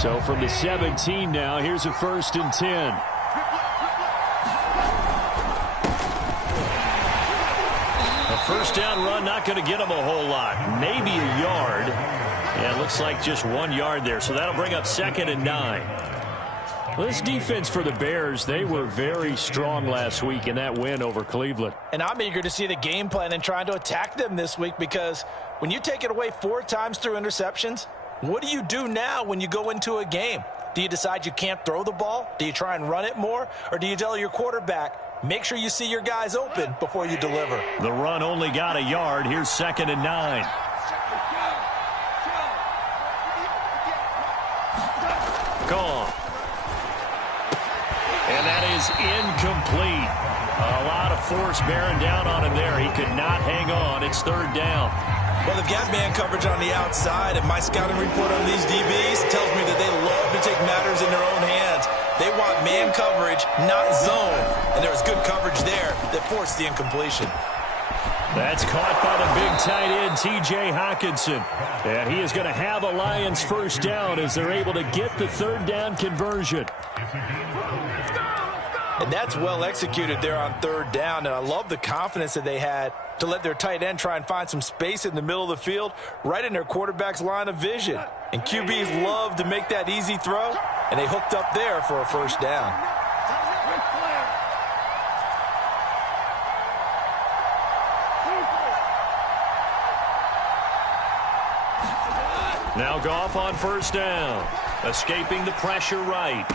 So from the 17 now, here's a 1st and 10. A first down run, not going to get him a whole lot. Maybe a yard. Yeah, it looks like just 1 yard there. So that'll bring up 2nd and 9. Well, this defense for the Bears, they were very strong last week in that win over Cleveland. And I'm eager to see the game plan and trying to attack them this week, because when you take it away 4 times through interceptions, what do you do now when you go into a game? Do you decide you can't throw the ball? Do you try and run it more? Or do you tell your quarterback, make sure you see your guys open before you deliver? The run only got a yard. Here's 2nd and 9. Gone. And that is incomplete. A lot of force bearing down on him there. He could not hang on. It's 3rd down. Well, they've got man coverage on the outside, and my scouting report on these DBs tells me that they love to take matters in their own hands. They want man coverage, not zone. And there was good coverage there that forced the incompletion. That's caught by the big tight end, T.J. Hockenson. And he is going to have a Lions 1st down as they're able to get the 3rd down conversion. And that's well executed there on 3rd down. And I love the confidence that they had to let their tight end try and find some space in the middle of the field, right in their quarterback's line of vision. And QBs love to make that easy throw, and they hooked up there for a 1st down. Now Goff on 1st down. Escaping the pressure right.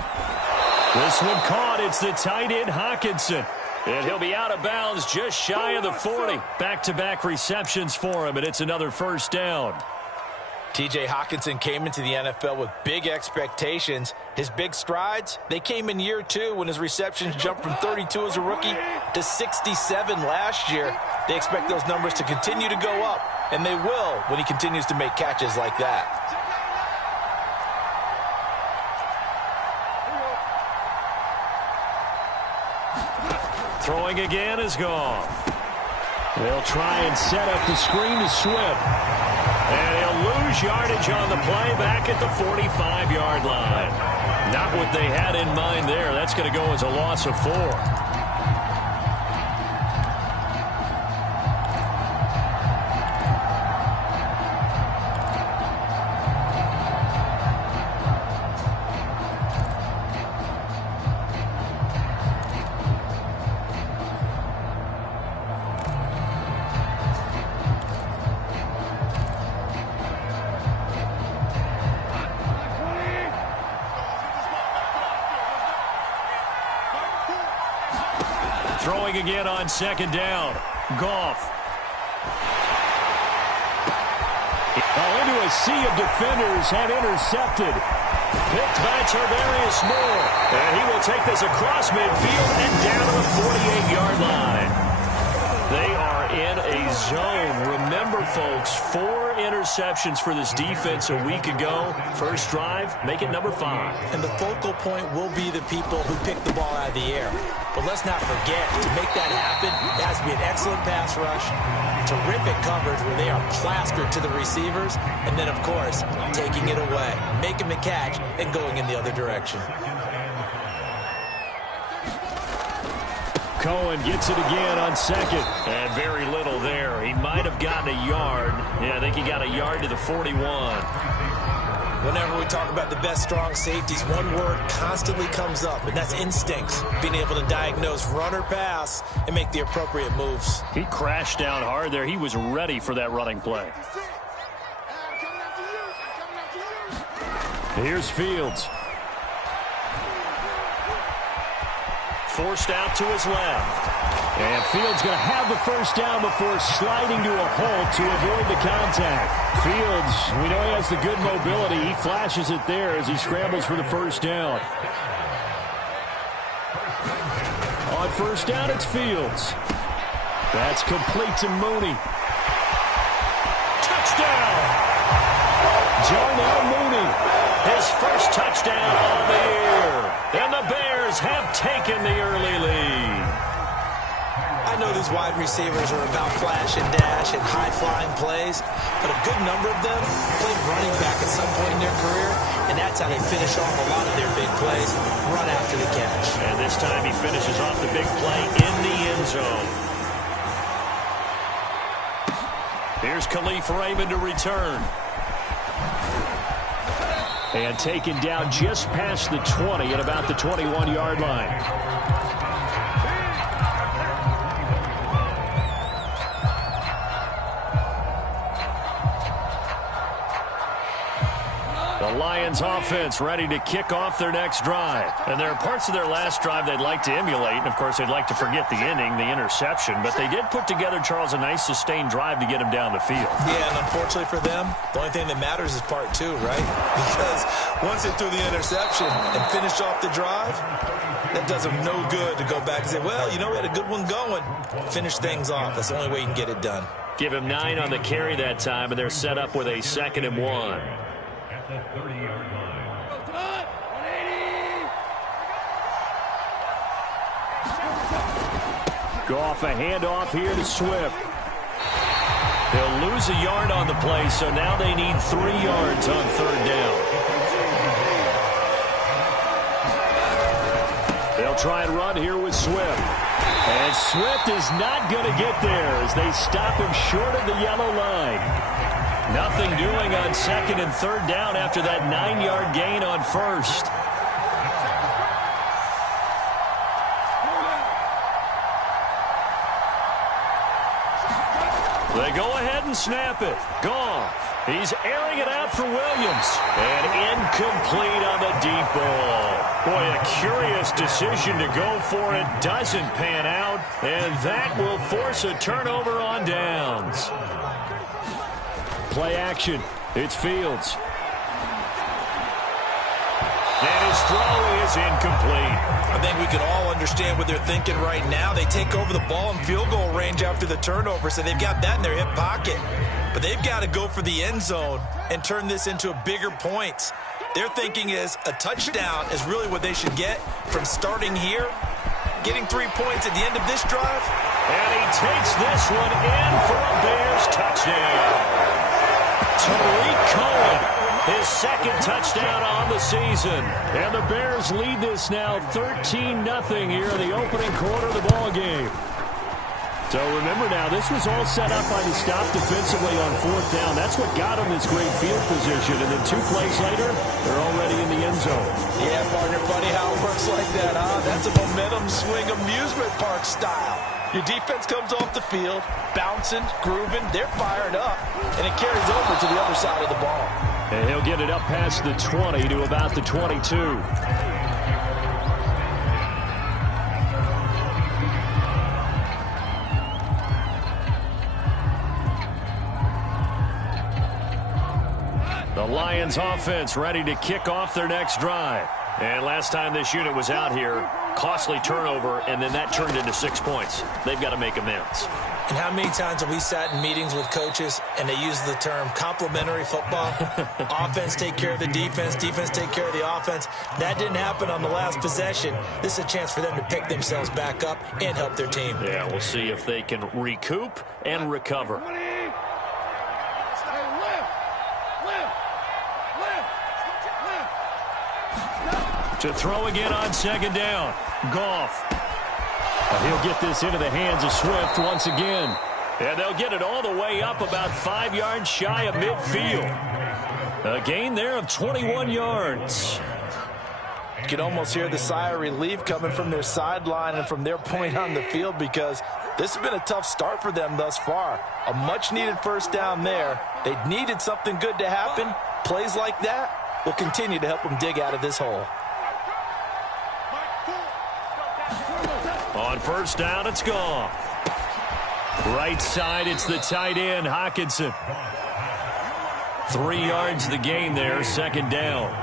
This one caught. It's the tight end, Hockenson. And he'll be out of bounds just shy of the 40. Back-to-back receptions for him, and it's another 1st down. T.J. Hockenson came into the NFL with big expectations. His big strides, they came in year 2 when his receptions jumped from 32 as a rookie to 67 last year. They expect those numbers to continue to go up, and they will when he continues to make catches like that. Throwing again is gone. They'll try and set up the screen to Swift. And he'll lose yardage on the play back at the 45-yard line. Not what they had in mind there. That's going to go as a loss of 4. Throwing again on 2nd down. Goff. Into a sea of defenders and intercepted. Picked by Tarvarius Moore. And he will take this across midfield and down to the 48-yard line. They are in a zone. Remember, folks, 4 interceptions for this defense a week ago. First drive, make it number 5. And the focal point will be the people who pick the ball out of the air. But let's not forget, to make that happen, it has to be an excellent pass rush, terrific coverage where they are plastered to the receivers, and then, of course, taking it away, making the catch, and going in the other direction. Cohen gets it again on 2nd. And very little there. He might have gotten a yard. Yeah, I think he got a yard to the 41. Whenever we talk about the best strong safeties, one word constantly comes up, and that's instincts. Being able to diagnose run or pass and make the appropriate moves. He crashed down hard there. He was ready for that running play. Here's Fields. Forced out to his left. And Fields going to have the 1st down before sliding to a halt to avoid the contact. Fields, we know he has the good mobility. He flashes it there as he scrambles for the 1st down. On 1st down, it's Fields. That's complete to Mooney. Touchdown! Darnell Mooney, his first touchdown on the year. And the Bears have taken the early lead. I know this these wide receivers are about flash and dash and high-flying plays, but a good number of them played running back at some point in their career, and that's how they finish off a lot of their big plays, run after the catch. And this time he finishes off the big play in the end zone. Here's Khalif Raymond to return. And taken down just past the 20 at about the 21-yard line. The Lions offense ready to kick off their next drive. And there are parts of their last drive they'd like to emulate. And, of course, they'd like to forget the inning, the interception. But they did put together, Charles, a nice sustained drive to get him down the field. Yeah, and unfortunately for them, the only thing that matters is part two, right? Because once they threw the interception and finished off the drive, that does them no good to go back and say, well, you know, we had a good one going. Finish things off. That's the only way you can get it done. Give him 9 on the carry that time, and they're set up with a 2nd and 1. At the 30-yard line. Goff a handoff here to Swift. They'll lose a yard on the play, so now they need 3 yards on 3rd down. They'll try and run here with Swift. And Swift is not going to get there as they stop him short of the yellow line. Nothing doing on 2nd and 3rd down after that 9-yard gain on 1st. They go ahead and snap it. Goff. He's airing it out for Williams. And incomplete on the deep ball. Boy, a curious decision to go for it. Doesn't pan out. And that will force a turnover on downs. Play action. It's Fields. And his throw is incomplete. I think we can all understand what they're thinking right now. They take over the ball in field goal range after the turnover, so they've got that in their hip pocket. But they've got to go for the end zone and turn this into a bigger point. Their thinking is a touchdown is really what they should get from starting here, getting 3 points at the end of this drive. And he takes this one in for a Bears touchdown. Tariq Cohen, his 2nd touchdown on the season. And the Bears lead this now 13-0 here in the opening quarter of the ball game. So remember now, this was all set up by the stop defensively on 4th down. That's what got them this great field position. And then 2 plays later, they're already in the end zone. Yeah, partner, funny how it works like that, huh? That's a momentum swing amusement park style. Your defense comes off the field, bouncing, grooving, they're fired up, and it carries over to the other side of the ball. And he'll get it up past the 20 to about the 22. The Lions offense ready to kick off their next drive. And last time this unit was out here, costly turnover, and then that turned into 6 points. They've got to make amends. And how many times have we sat in meetings with coaches and they use the term complementary football? Offense take care of the defense, defense take care of the offense. That didn't happen on the last possession. This is a chance for them to pick themselves back up and help their team. Yeah, we'll see if they can recoup and recover. To throw again on 2nd down. Goff. He'll get this into the hands of Swift once again. And they'll get it all the way up about 5 yards shy of midfield. A gain there of 21 yards. You can almost hear the sigh of relief coming from their sideline and from their point on the field, because this has been a tough start for them thus far. A much-needed 1st down there. They needed something good to happen. Plays like that will continue to help them dig out of this hole. On 1st down, it's Goff. Right side, it's the tight end, Hockenson. 3 yards the gain there, 2nd down.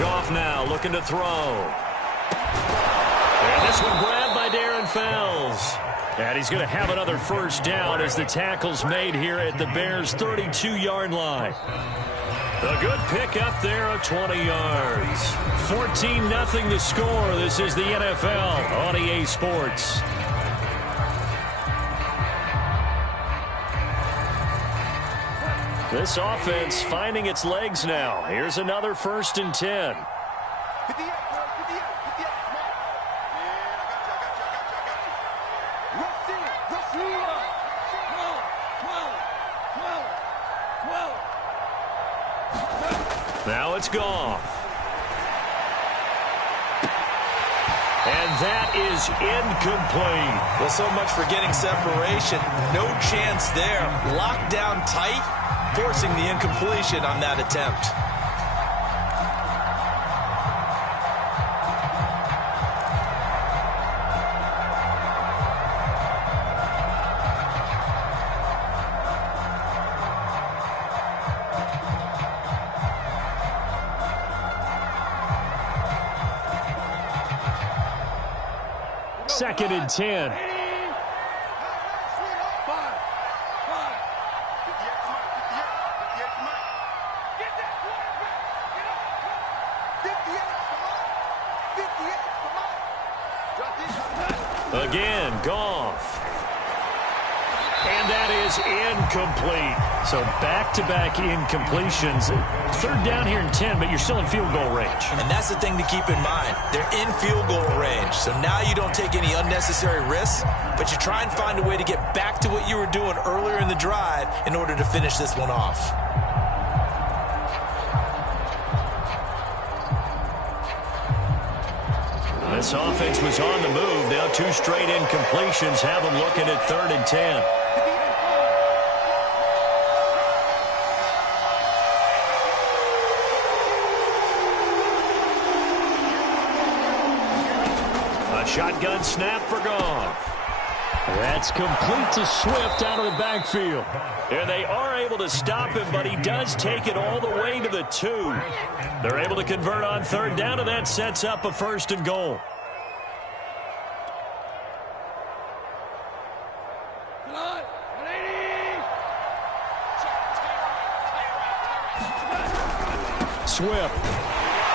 Goff now looking to throw. And this one grabbed by Darren Fells. And he's going to have another 1st down as the tackle's made here at the Bears' 32-yard line. A good pick up there of 20 yards. 14-0 the score. This is the NFL on EA Sports. This offense finding its legs now. Here's another 1st and 10. Now it's Goff. And that is incomplete. Well, so much for getting separation. No chance there. Locked down tight, forcing the incompletion on that attempt. Second and 10. Again, Goff. And that is incomplete. So back-to-back incompletions. 3rd down here and 10, but you're still in field goal range. And that's the thing to keep in mind. They're in field goal range. So now you don't take any unnecessary risks, but you try and find a way to get back to what you were doing earlier in the drive in order to finish this one off. This offense was on the move. Now 2 straight incompletions have them looking at 3rd and 10. A shotgun snap for Goff. That's complete to Swift out of the backfield. And they are able to stop him, but he does take it all the way to the 2. They're able to convert on 3rd down, and that sets up a 1st and goal. Swift.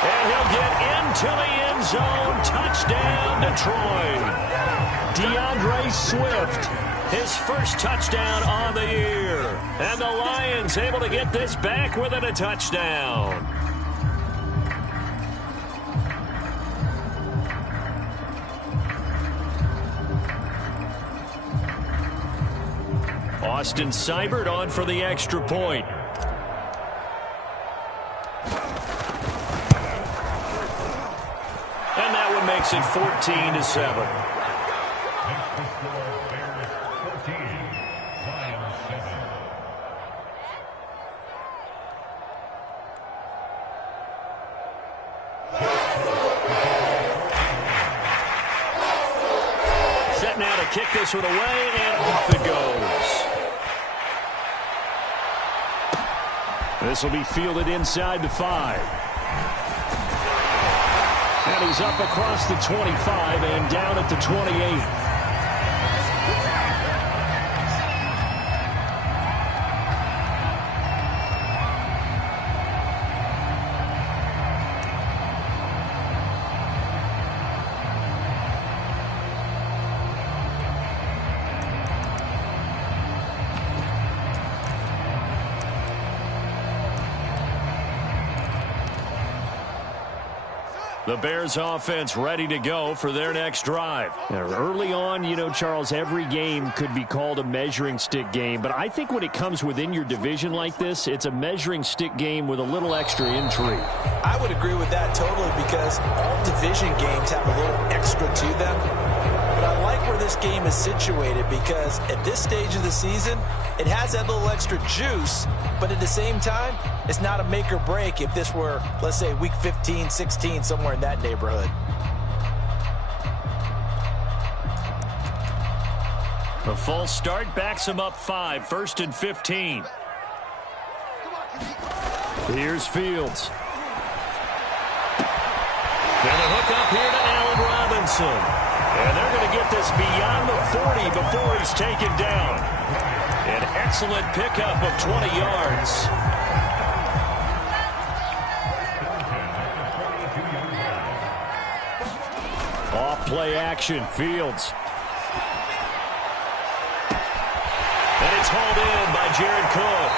And he'll get into the end zone. Touchdown, Detroit. DeAndre Swift, his first touchdown on the year. And the Lions able to get this back within a touchdown. Austin Seibert on for the extra point. And that one makes it 14-7. Set now to kick this one away, and off it goes. This will be fielded inside the 5. And he's up across the 25 and down at the 28. The Bears offense ready to go for their next drive. Now, early on, you know, Charles, every game could be called a measuring stick game. But I think when it comes within your division like this, it's a measuring stick game with a little extra intrigue. I would agree with that totally because all division games have a little extra to them. But I like where this game is situated because at this stage of the season, it has that little extra juice, but at the same time, it's not a make or break if this were, let's say, week 15, 16, somewhere in that neighborhood. The false start backs him up 5, 1st and 15. Here's Fields. And the hook up here to Allen Robinson. And they're going to get this beyond the 40 before he's taken down. An excellent pickup of 20 yards. Play action, Fields. And it's hauled in by Jared Cook.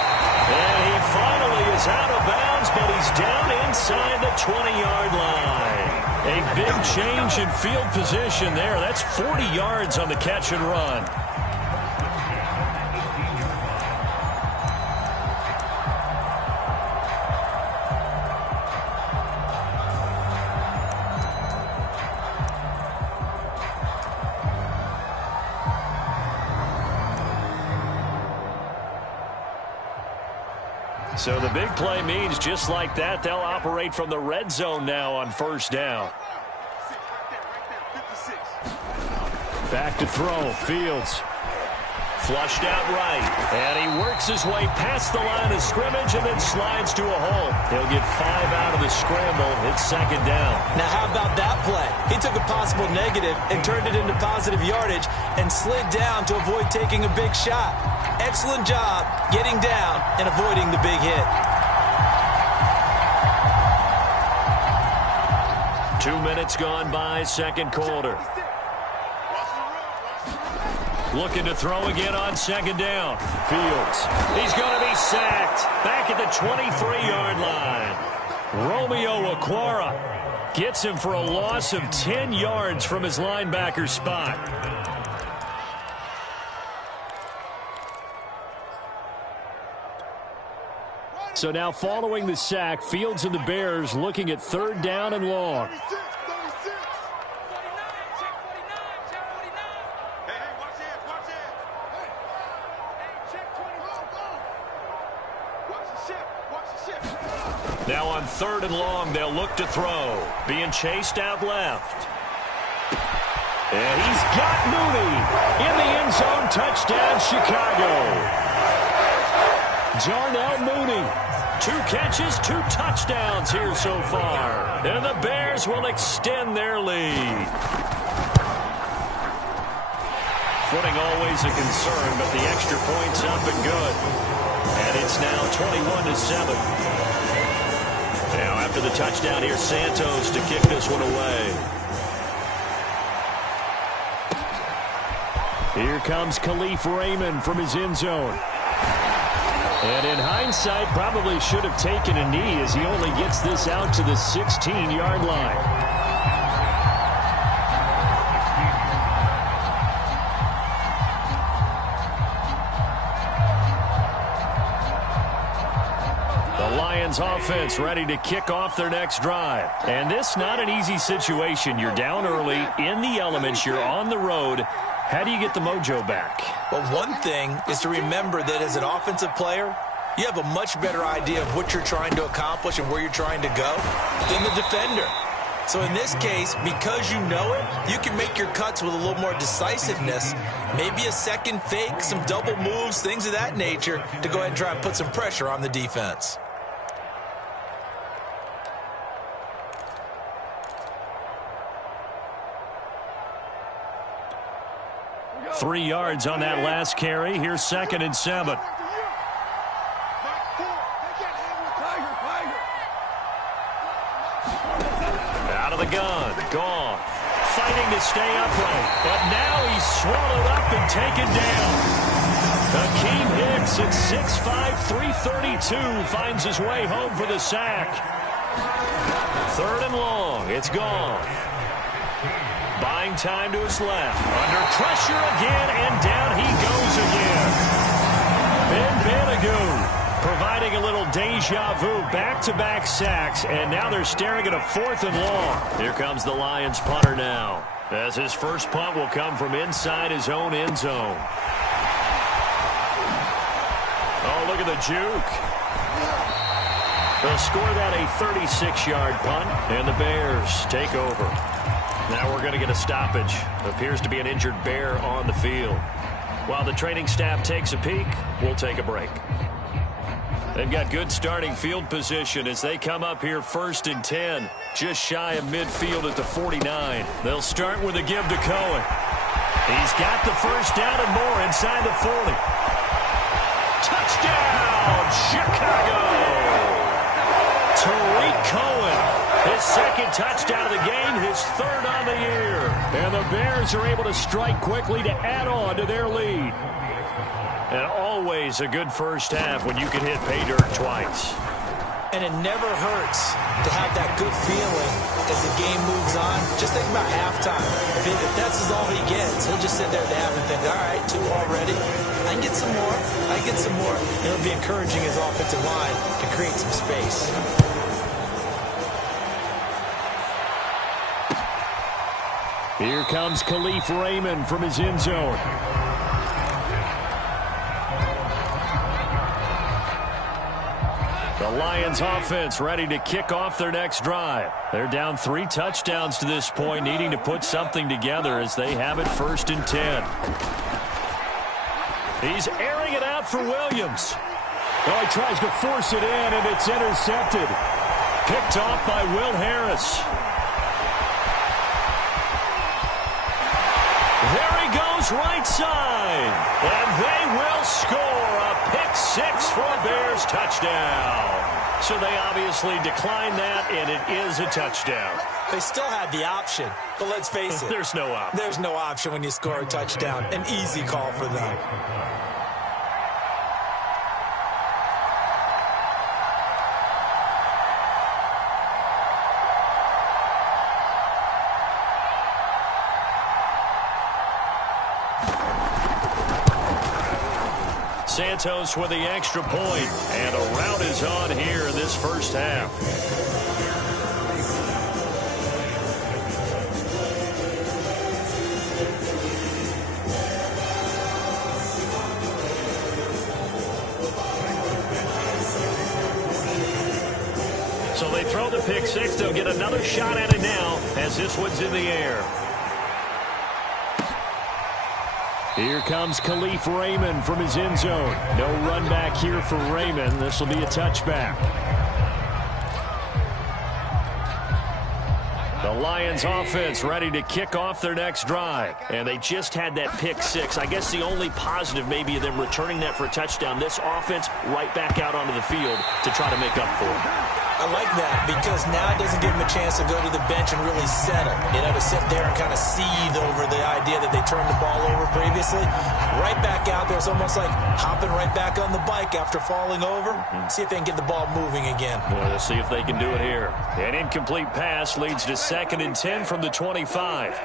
And he finally is out of bounds, but he's down inside the 20-yard line. A big change in field position there. That's 40 yards on the catch and run. So the big play means just like that, they'll operate from the red zone now on first down. Back to throw, Fields. Flushed out right, and he works his way past the line of scrimmage and then slides to a hole. He'll get 5 out of the scramble. It's second down. Now how about that play? He took a possible negative and turned it into positive yardage and slid down to avoid taking a big shot. Excellent job getting down and avoiding the big hit. 2 minutes gone by, second quarter. Looking to throw again on second down. Fields. He's going to be sacked. Back at the 23-yard line. Romeo Okwara gets him for a loss of 10 yards from his linebacker spot. So now following the sack, Fields and the Bears looking at third down and long. Now on third and long, they'll look to throw. Being chased out left. And he's got Mooney in the end zone. Touchdown, Chicago. Darnell Mooney. 2 catches, 2 touchdowns here so far. And the Bears will extend their lead. Footing always a concern, but the extra point's up and good. And it's now 21-7. Now after the touchdown, here's Santos to kick this one away. Here comes Khalif Raymond from his end zone. And in hindsight, probably should have taken a knee as he only gets this out to the 16-yard line. Offense ready to kick off their next drive. And this not an easy situation. You're down early, in the elements, you're on the road. How do you get the mojo back? Well, one thing is to remember that as an offensive player, you have a much better idea of what you're trying to accomplish and where you're trying to go than the defender. So in this case, because you know it, you can make your cuts with a little more decisiveness, maybe a second fake, some double moves, things of that nature, to go ahead and try and put some pressure on the defense. 3 yards on that last carry. Here's 2nd and 7. Out of the gun. Goff fighting to stay upright. But now he's swallowed up and taken down. Akeem Hicks at 6'5", 332 finds his way home for the sack. 3rd and long. It's Goff. Buying time to his left. Under pressure again, and down he goes again. Ben Banagoo providing a little deja vu. Back-to-back sacks, and now they're staring at a 4th and long. Here comes the Lions punter now, as his first punt will come from inside his own end zone. Oh, look at the juke. They'll score that a 36-yard punt, and the Bears take over. Now we're going to get a stoppage. Appears to be an injured Bear on the field. While the training staff takes a peek, we'll take a break. They've got good starting field position as they come up here 1st and 10, just shy of midfield at the 49. They'll start with a give to Cohen. He's got the first down and more inside the 40. Touchdown, Chicago! Tariq Cohen His second touchdown of the game, his third on the year. And the Bears are able to strike quickly to add on to their lead. And always a good first half when you can hit pay dirt twice. And it never hurts to have that good feeling as the game moves on. Just think about halftime. If that's all he gets, he'll just sit there at the half and think, all right, 2 already. I can get some more. I can get some more. And it'll be encouraging his offensive line to create some space. Here comes Khalif Raymond from his end zone. The Lions offense ready to kick off their next drive. They're down 3 touchdowns to this point, needing to put something together as they have it 1st and 10. He's airing it out for Williams. Oh, he tries to force it in, and it's intercepted. Picked off by Will Harris. There he goes, right side. And they will score a pick-6 for a Bears touchdown. So they obviously declined that, and it is a touchdown. They still had the option, but let's face it. There's no option. There's no option when you score a touchdown. An easy call for them. Santos with the extra point, and a rout is on here in this first half. So they throw the pick-6. They'll get another shot at it now as this one's in the air. Here comes Khalif Raymond from his end zone. No run back here for Raymond. This will be a touchback. The Lions offense ready to kick off their next drive. And they just had that pick-6. I guess the only positive maybe of them returning that for a touchdown. This offense right back out onto the field to try to make up for it. I like that because now it doesn't give them a chance to go to the bench and really settle. You know, to sit there and kind of seethe over the idea that they turned the ball over previously. Right back out there. It's almost like hopping right back on the bike after falling over. See if they can get the ball moving again. Well, let's see if they can do it here. An incomplete pass leads to 2nd and 10 from the 25.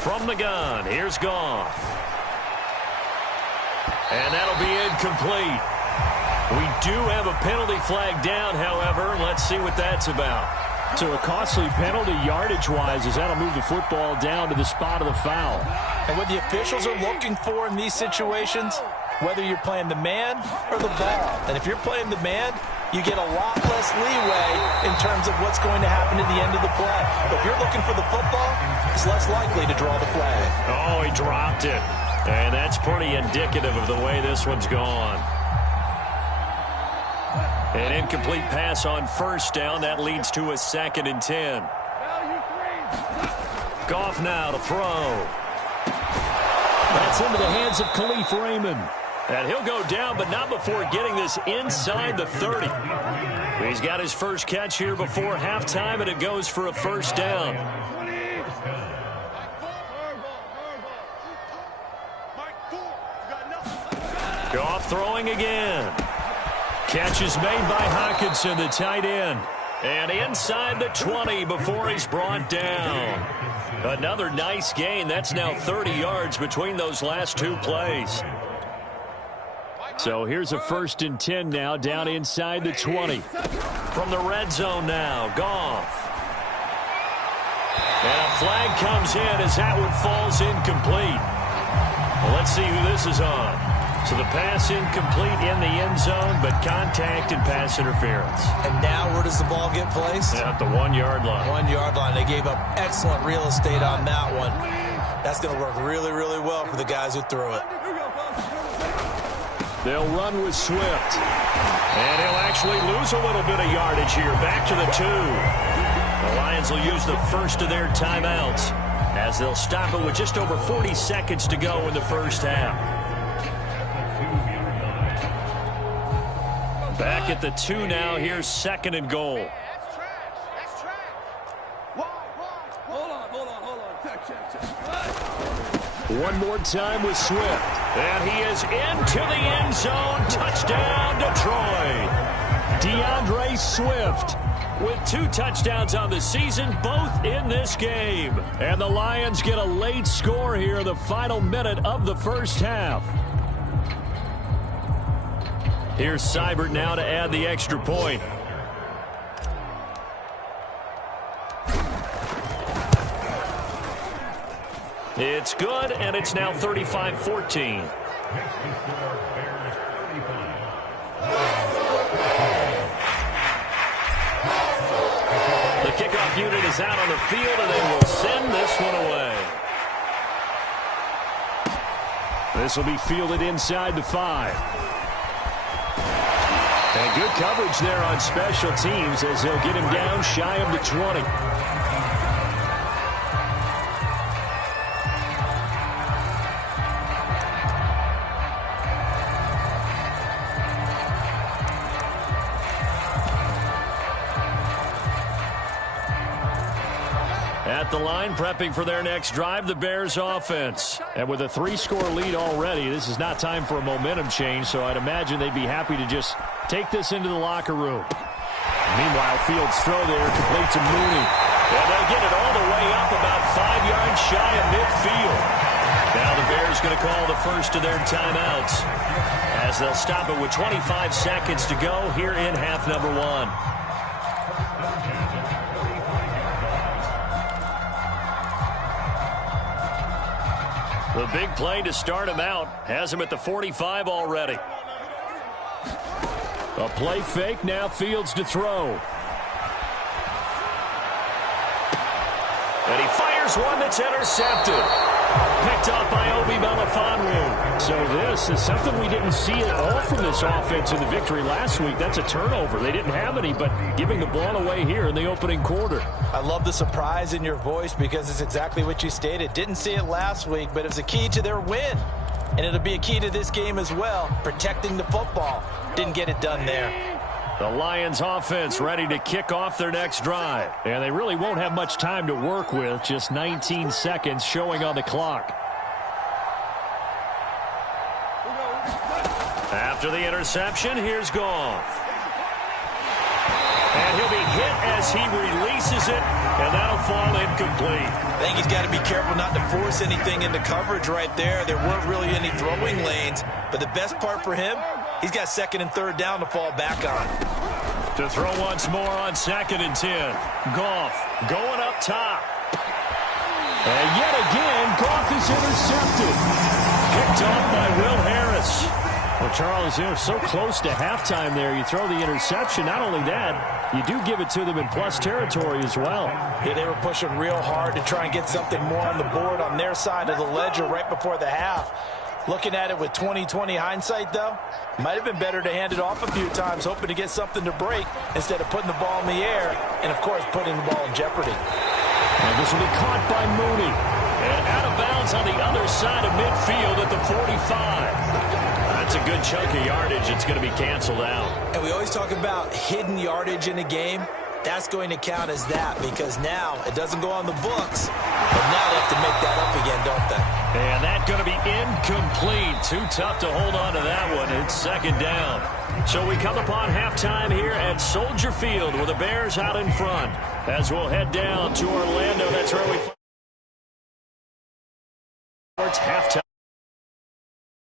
From the gun, here's Goff. And that'll be incomplete. We do have a penalty flag down, however. Let's see what that's about. So a costly penalty yardage-wise as that'll move the football down to the spot of the foul. And what the officials are looking for in these situations, whether you're playing the man or the ball. And if you're playing the man, you get a lot less leeway in terms of what's going to happen at the end of the play. But if you're looking for the football, it's less likely to draw the flag. Oh, he dropped it. And that's pretty indicative of the way this one's gone. An incomplete pass on 1st down. That leads to a 2nd and 10. Goff now to throw. That's into the hands of Khalif Raymond. And he'll go down, but not before getting this inside the 30. He's got his first catch here before halftime, and it goes for a 1st down. Goff throwing again. Catch is made by Hockenson, the tight end. And inside the 20 before he's brought down. Another nice gain. That's now 30 yards between those last 2 plays. So here's a 1st and 10 now down inside the 20. From the red zone now, Goff. And a flag comes in as that one falls incomplete. Well, let's see who this is on. So the pass incomplete in the end zone, but contact and pass interference. And now where does the ball get placed? At the 1-yard line. 1-yard line. They gave up excellent real estate on that one. That's going to work really, really well for the guys who threw it. They'll run with Swift. And he'll actually lose a little bit of yardage here. Back to the 2. The Lions will use the first of their timeouts as they'll stop it with just over 40 seconds to go in the first half. Back at the 2 now. Here's 2nd and goal. One more time with Swift. And he is into the end zone. Touchdown, Detroit. DeAndre Swift with 2 touchdowns on the season, both in this game. And the Lions get a late score here in the final minute of the first half. Here's Seibert now to add the extra point. It's good, and it's now 35-14. The kickoff unit is out on the field, and they will send this one away. This will be fielded inside the 5. And good coverage there on special teams as they'll get him down shy of the 20. At the line, prepping for their next drive, the Bears offense. And with a 3-score lead already, this is not time for a momentum change, so I'd imagine they'd be happy to just take this into the locker room. Meanwhile, Fields' throw there complete to Mooney. And they'll get it all the way up about 5 yards shy of midfield. Now the Bears going to call the first of their timeouts as they'll stop it with 25 seconds to go here in half number 1. The big play to start him out has him at the 45 already. A play fake, now Fields to throw. And he fires one that's intercepted. Picked up by Obi Melifonwu. So this is something we didn't see at all from this offense in the victory last week. That's a turnover. They didn't have any, but giving the ball away here in the opening quarter. I love the surprise in your voice because it's exactly what you stated. Didn't see it last week, but it was a key to their win. And it'll be a key to this game as well, protecting the football. Didn't get it done there. The Lions offense ready to kick off their next drive. And they really won't have much time to work with. Just 19 seconds showing on the clock. After the interception, here's Goff. And he'll be hit as he releases it, and that'll fall incomplete. I think he's got to be careful not to force anything into coverage right there. There weren't really any throwing lanes, but the best part for him, he's got 2nd and 3rd down to fall back on. To throw once more on 2nd and 10. Goff going up top. And yet again, Goff is intercepted. Picked off by Will Harris. Well, Charles, you know, so close to halftime there. You throw the interception. Not only that, you do give it to them in plus territory as well. Yeah, they were pushing real hard to try and get something more on the board on their side of the ledger right before the half. Looking at it with 20/20 hindsight, though, might have been better to hand it off a few times, hoping to get something to break instead of putting the ball in the air and, of course, putting the ball in jeopardy. And this will be caught by Mooney. And out of bounds on the other side of midfield at the 45. That's a good chunk of yardage. It's going to be canceled out. And we always talk about hidden yardage in a game. That's going to count as that because now it doesn't go on the books. But now they have to make that up again, don't they? And that's going to be incomplete. Too tough to hold on to that one. It's 2nd down. So we come upon halftime here at Soldier Field with the Bears out in front. As we'll head down to Orlando. That's where we... It's halftime.